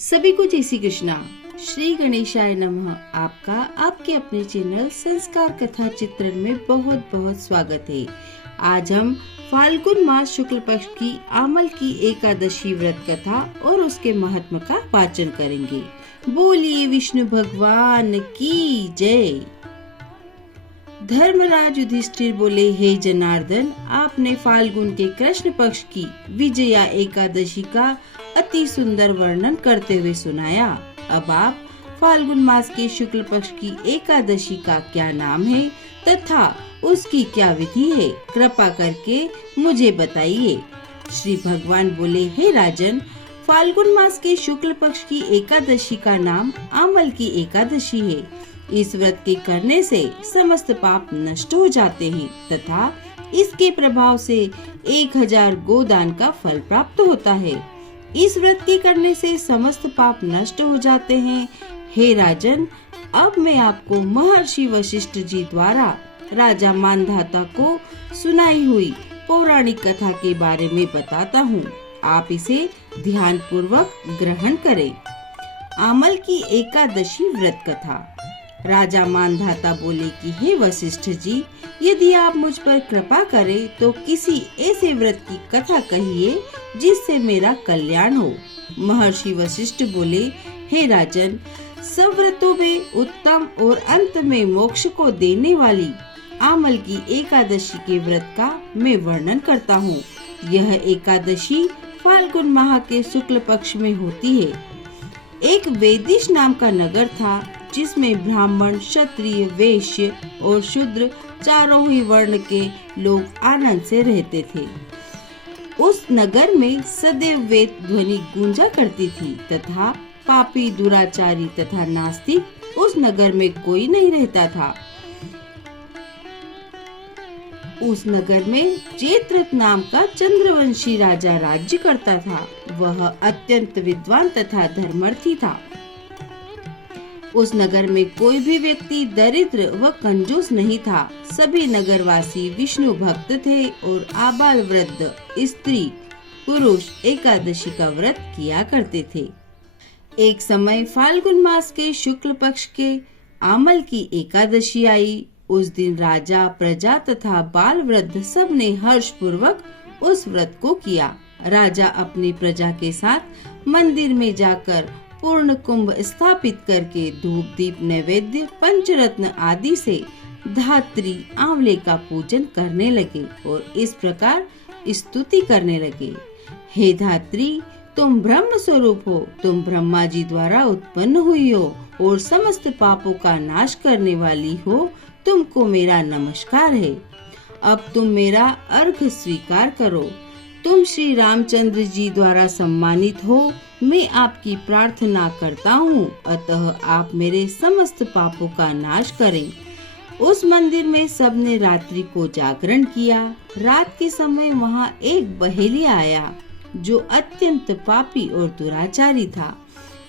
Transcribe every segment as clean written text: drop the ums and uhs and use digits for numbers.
सभी को जय श्री कृष्णा। श्री गणेशाय नमः। आपका आपके अपने चैनल संस्कार कथा चित्रण में बहुत बहुत स्वागत है। आज हम फाल्गुन मास शुक्ल पक्ष की आमल की एकादशी व्रत कथा और उसके महात्म का वाचन करेंगे। बोलिए विष्णु भगवान की जय। धर्मराज युधिष्ठिर बोले, हे जनार्दन, आपने फाल्गुन के कृष्ण पक्ष की विजया एकादशी का अति सुंदर वर्णन करते हुए सुनाया। अब आप फाल्गुन मास के शुक्ल पक्ष की एकादशी का क्या नाम है तथा उसकी क्या विधि है, कृपा करके मुझे बताइए। श्री भगवान बोले, हे राजन, फाल्गुन मास के शुक्ल पक्ष की एकादशी का नाम आमल की एकादशी है। इस व्रत के करने से समस्त पाप नष्ट हो जाते हैं तथा इसके प्रभाव से 1000 गोदान का फल प्राप्त होता है। इस व्रत के करने से समस्त पाप नष्ट हो जाते हैं। हे राजन, अब मैं आपको महर्षि वशिष्ठ जी द्वारा राजा मानधाता को सुनाई हुई पौराणिक कथा के बारे में बताता हूँ। आप इसे ध्यान पूर्वक ग्रहण करें। आमल की एकादशी व्रत कथा। राजा मानधाता बोले कि हे वशिष्ठ जी, यदि आप मुझ पर कृपा करें तो किसी ऐसे व्रत की कथा कहिए जिससे मेरा कल्याण हो। महर्षि वशिष्ठ बोले, हे राजन, सब व्रतों में उत्तम और अंत में मोक्ष को देने वाली आमल की एकादशी के व्रत का मैं वर्णन करता हूँ। यह एकादशी फाल्गुन माह के शुक्ल पक्ष में होती है। एक वेदिश नाम का नगर था जिसमें ब्राह्मण, क्षत्रिय, वैश्य और शूद्र चारों ही वर्ण के लोग आनंद से रहते थे। उस नगर में सदैव वेद ध्वनि गूंजा करती थी तथा पापी, दुराचारी तथा नास्तिक उस नगर में कोई नहीं रहता था। उस नगर में चेत्रत नाम का चंद्रवंशी राजा राज्य करता था। वह अत्यंत विद्वान तथा धर्मार्थी था। उस नगर में कोई भी व्यक्ति दरिद्र व कंजूस नहीं था। सभी नगरवासी विष्णु भक्त थे और आबाल वृद्ध, स्त्री, पुरुष एकादशी का व्रत किया करते थे। एक समय फाल्गुन मास के शुक्ल पक्ष के आमल की एकादशी आई। उस दिन राजा, प्रजा तथा बाल वृद्ध सब ने हर्ष पूर्वक उस व्रत को किया। राजा अपनी प्रजा के साथ मंदिर में जाकर पूर्ण कुंभ स्थापित करके धूप दीप नैवेद्य, पंचरत्न आदि से धात्री आंवले का पूजन करने लगे और इस प्रकार स्तुति करने लगे। हे धात्री, तुम ब्रह्म स्वरूप हो, तुम ब्रह्मा जी द्वारा उत्पन्न हुई हो और समस्त पापों का नाश करने वाली हो। तुमको मेरा नमस्कार है। अब तुम मेरा अर्घ स्वीकार करो। तुम श्री रामचंद्र जी द्वारा सम्मानित हो। मैं आपकी प्रार्थना करता हूँ, अतः आप मेरे समस्त पापों का नाश करें। उस मंदिर में सबने रात्रि को जागरण किया। रात के समय वहाँ एक बहेलिया आया जो अत्यंत पापी और दुराचारी था।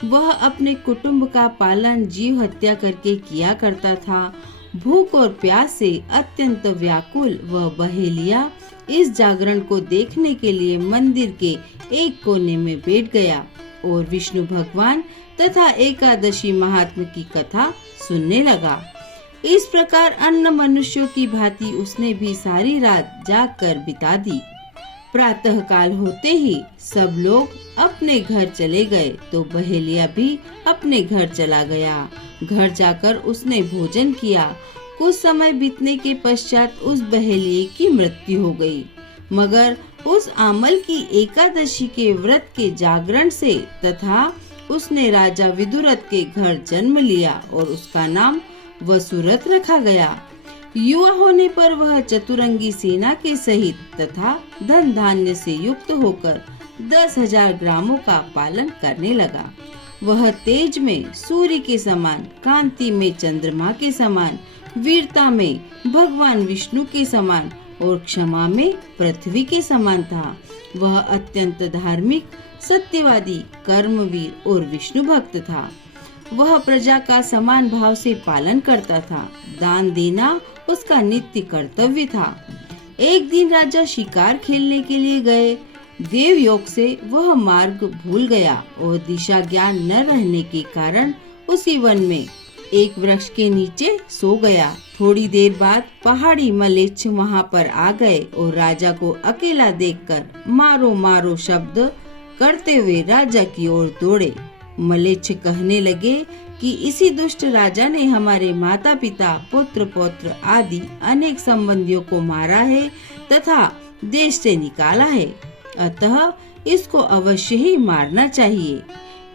वह अपने कुटुंब का पालन जीव हत्या करके किया करता था। भूख और प्यास से अत्यंत व्याकुल वह बहेलिया इस जागरण को देखने के लिए मंदिर के एक कोने में बैठ गया और विष्णु भगवान तथा एकादशी महात्म की कथा सुनने लगा। इस प्रकार अन्य मनुष्यों की भांति उसने भी सारी रात जागकर बिता दी। प्रातः काल होते ही सब लोग अपने घर चले गए तो बहेलिया भी अपने घर चला गया। घर जाकर उसने भोजन किया। कुछ समय बीतने के पश्चात उस बहेलिये की मृत्यु हो गई। मगर उस आमल की एकादशी के व्रत के जागरण से तथा उसने राजा विदुरथ के घर जन्म लिया और उसका नाम वसुरथ रखा गया। युवा होने पर वह चतुरंगी सेना के सहित तथा धन धान्य से युक्त होकर 10,000 ग्रामों का पालन करने लगा। वह तेज में सूर्य के समान, कांति में चंद्रमा के समान, वीरता में भगवान विष्णु के समान और क्षमा में पृथ्वी के समान था। वह अत्यंत धार्मिक, सत्यवादी, कर्मवीर और विष्णु भक्त था। वह प्रजा का समान भाव से पालन करता था। दान देना उसका नित्य कर्तव्य था। एक दिन राजा शिकार खेलने के लिए गए। देव योग से वह मार्ग भूल गया और दिशा ज्ञान न रहने के कारण उसी वन में एक वृक्ष के नीचे सो गया। थोड़ी देर बाद पहाड़ी मलेच्छ वहां पर आ गए और राजा को अकेला देखकर मारो मारो शब्द करते हुए राजा की ओर दौड़े। मलेच्छ कहने लगे कि इसी दुष्ट राजा ने हमारे माता पिता पुत्र पौत्र आदि अनेक संबंधियों को मारा है तथा देश से निकाला है, अतः इसको अवश्य ही मारना चाहिए।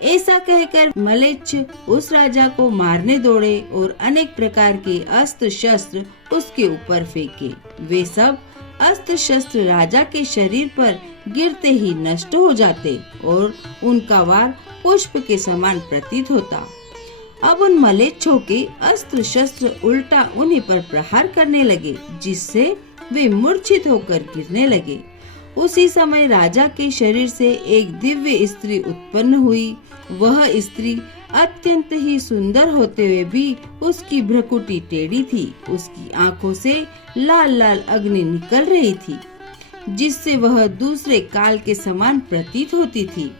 ऐसा कहकर मलेच्छ उस राजा को मारने दौड़े और अनेक प्रकार के अस्त्र शस्त्र उसके ऊपर फेंके। वे सब अस्त्र शस्त्र राजा के शरीर पर गिरते ही नष्ट हो जाते और उनका वार पुष्प के समान प्रतीत होता। अब उन मलेच्छों के अस्त्र शस्त्र उल्टा उन्हीं पर प्रहार करने लगे, जिससे वे मूर्छित होकर गिरने लगे। उसी समय राजा के शरीर से एक दिव्य स्त्री उत्पन्न हुई। वह स्त्री अत्यंत ही सुंदर होते हुए भी उसकी भ्रुकुटी टेढ़ी थी। उसकी आंखों से लाल लाल अग्नि निकल रही थी, जिससे वह दूसरे काल के समान प्रतीत होती थी।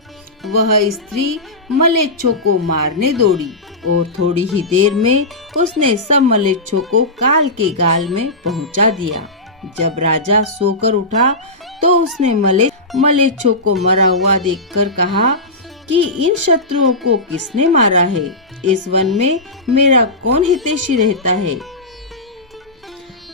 वह स्त्री मलेच्छों को मारने दौड़ी और थोड़ी ही देर में उसने सब मलेच्छों को काल के गाल में पहुंचा दिया। जब राजा सोकर उठा तो उसने मलेच्छों को मरा हुआ देखकर कहा कि इन शत्रुओं को किसने मारा है? इस वन में मेरा कौन हितैषी रहता है?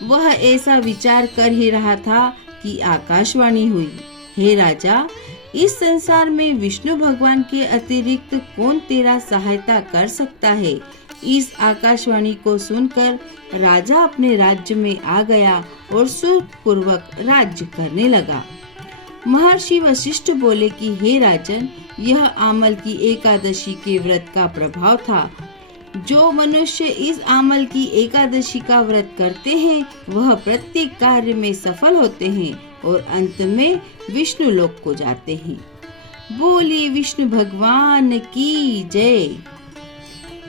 वह ऐसा विचार कर ही रहा था कि आकाशवाणी हुई, हे राजा, इस संसार में विष्णु भगवान के अतिरिक्त कौन तेरा सहायता कर सकता है? इस आकाशवाणी को सुनकर राजा अपने राज्य में आ गया और सुख पूर्वक राज्य करने लगा। महर्षि वशिष्ठ बोले कि हे राजन, यह आमल की एकादशी के व्रत का प्रभाव था। जो मनुष्य इस आमल की एकादशी का व्रत करते हैं वह प्रत्येक कार्य में सफल होते हैं और अंत में विष्णु लोक को जाते हैं। बोलिए विष्णु भगवान की जय।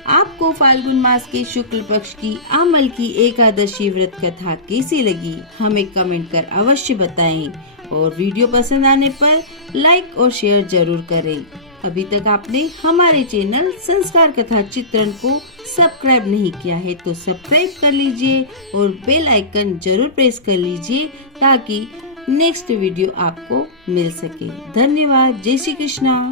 आपको फाल्गुन मास के शुक्ल पक्ष की आमल की एकादशी व्रत कथा कैसी लगी हमें कमेंट कर अवश्य बताएं और वीडियो पसंद आने पर लाइक और शेयर जरूर करें। अभी तक आपने हमारे चैनल संस्कार कथा चित्रण को सब्सक्राइब नहीं किया है तो सब्सक्राइब कर लीजिए और बेल आइकन जरूर प्रेस कर लीजिए ताकि नेक्स्ट वीडियो आपको मिल सके। धन्यवाद। जय श्री कृष्णा।